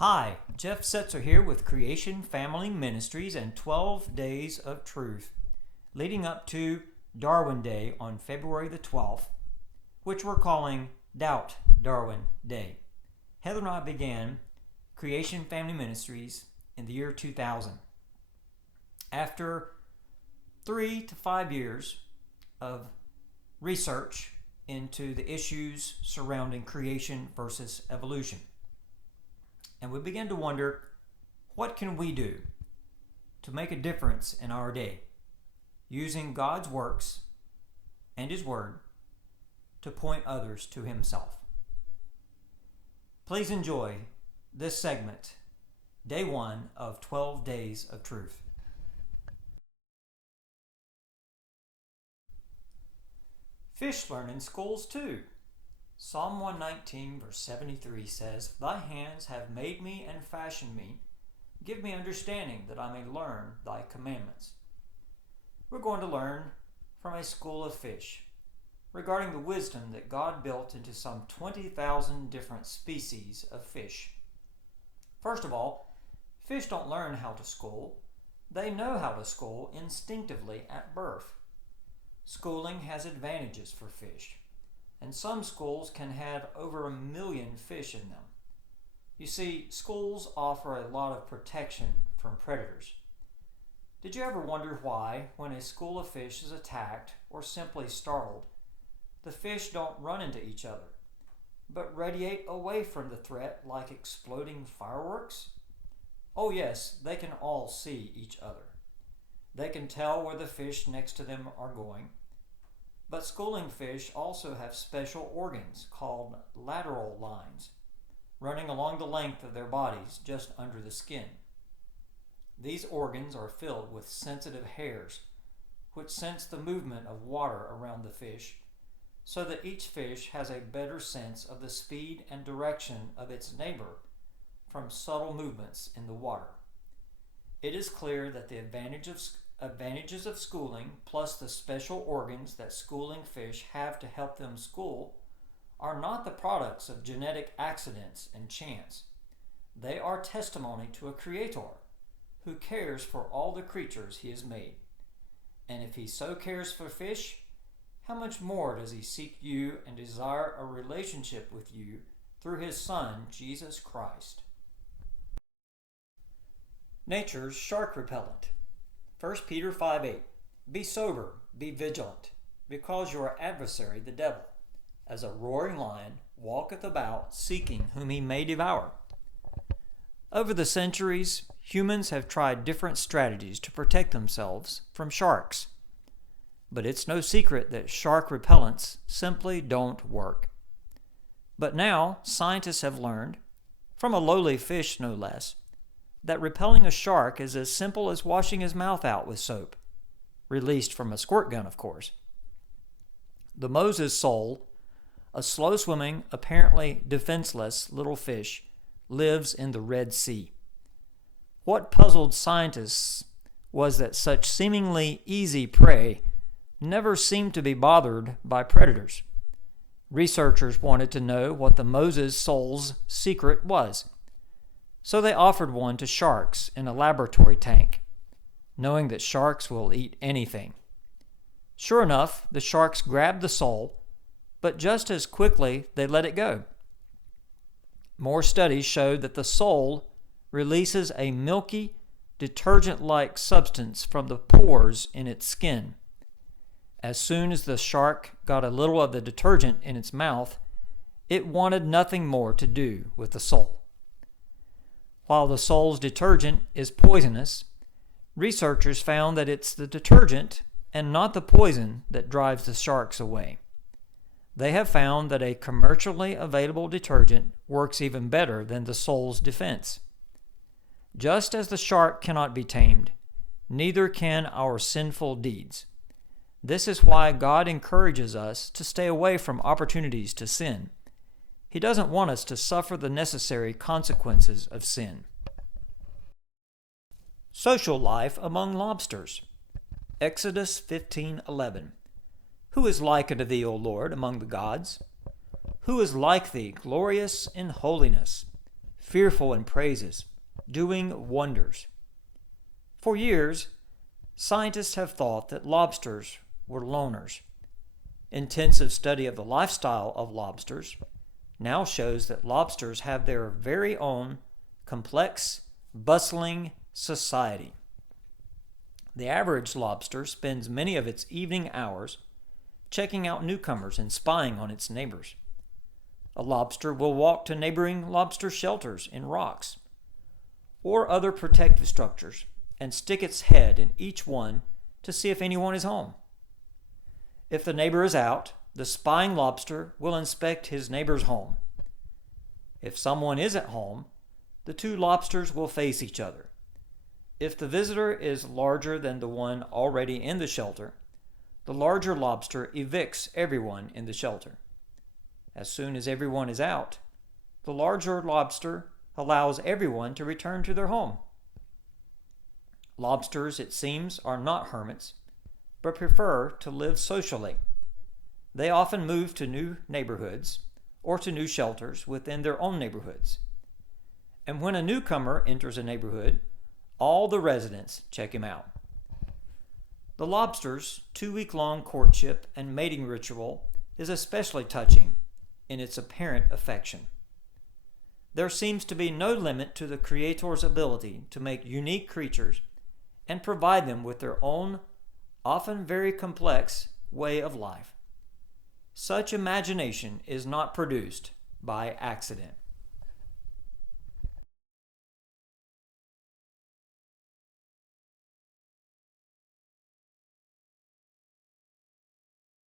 Hi, Jeff Setzer here with Creation Family Ministries and 12 Days of Truth, leading up to Darwin Day on February the 12th, which we're calling Doubt Darwin Day. Heather and I began Creation Family Ministries in the year 2000. After 3 to 5 years of research into the issues surrounding creation versus evolution. And we began to wonder, what can we do to make a difference in our day, using God's works and His Word to point others to Himself? Please enjoy this segment, Day 1 of 12 Days of Truth. Fish learn in schools too. Psalm 119 verse 73 says, "Thy hands have made me and fashioned me. Give me understanding that I may learn thy commandments." We're going to learn from a school of fish regarding the wisdom that God built into some 20,000 different species of fish. First of all, fish don't learn how to school. They know how to school instinctively at birth. Schooling has advantages for fish, and some schools can have over 1 million fish in them. You see, schools offer a lot of protection from predators. Did you ever wonder why, when a school of fish is attacked or simply startled, the fish don't run into each other, but radiate away from the threat like exploding fireworks? Oh yes, they can all see each other. They can tell where the fish next to them are going. But schooling fish also have special organs called lateral lines, running along the length of their bodies just under the skin. These organs are filled with sensitive hairs, which sense the movement of water around the fish, so that each fish has a better sense of the speed and direction of its neighbor from subtle movements in the water. It is clear that the advantages of schooling, plus the special organs that schooling fish have to help them school, are not the products of genetic accidents and chance. They are testimony to a Creator who cares for all the creatures He has made. And if He so cares for fish, how much more does He seek you and desire a relationship with you through His Son, Jesus Christ? Nature's shark repellent. 1 Peter 5:8. Be sober, be vigilant, because your adversary, the devil, as a roaring lion, walketh about, seeking whom he may devour. Over the centuries, humans have tried different strategies to protect themselves from sharks. But it's no secret that shark repellents simply don't work. But now, scientists have learned, from a lowly fish no less, that repelling a shark is as simple as washing his mouth out with soap, released from a squirt gun, of course. The Moses sole, a slow-swimming, apparently defenseless little fish, lives in the Red Sea. What puzzled scientists was that such seemingly easy prey never seemed to be bothered by predators. Researchers wanted to know what the Moses sole's secret was. So they offered one to sharks in a laboratory tank, knowing that sharks will eat anything. Sure enough, the sharks grabbed the sole, but just as quickly they let it go. More studies showed that the sole releases a milky, detergent-like substance from the pores in its skin. As soon as the shark got a little of the detergent in its mouth, it wanted nothing more to do with the sole. While the sole's detergent is poisonous, researchers found that it's the detergent and not the poison that drives the sharks away. They have found that a commercially available detergent works even better than the sole's defense. Just as the shark cannot be tamed, neither can our sinful deeds. This is why God encourages us to stay away from opportunities to sin. He doesn't want us to suffer the necessary consequences of sin. Social life among lobsters. Exodus 15:11. Who is like unto thee, O Lord, among the gods? Who is like thee, glorious in holiness, fearful in praises, doing wonders. For years, scientists have thought that lobsters were loners. Intensive study of the lifestyle of lobsters now shows that lobsters have their very own complex, bustling society. The average lobster spends many of its evening hours checking out newcomers and spying on its neighbors. A lobster will walk to neighboring lobster shelters in rocks or other protective structures and stick its head in each one to see if anyone is home. If the neighbor is out, the spying lobster will inspect his neighbor's home. If someone is at home, the two lobsters will face each other. If the visitor is larger than the one already in the shelter, the larger lobster evicts everyone in the shelter. As soon as everyone is out, the larger lobster allows everyone to return to their home. Lobsters, it seems, are not hermits, but prefer to live socially. They often move to new neighborhoods or to new shelters within their own neighborhoods. And when a newcomer enters a neighborhood, all the residents check him out. The lobster's 2-week-long courtship and mating ritual is especially touching in its apparent affection. There seems to be no limit to the Creator's ability to make unique creatures and provide them with their own, often very complex, way of life. Such imagination is not produced by accident.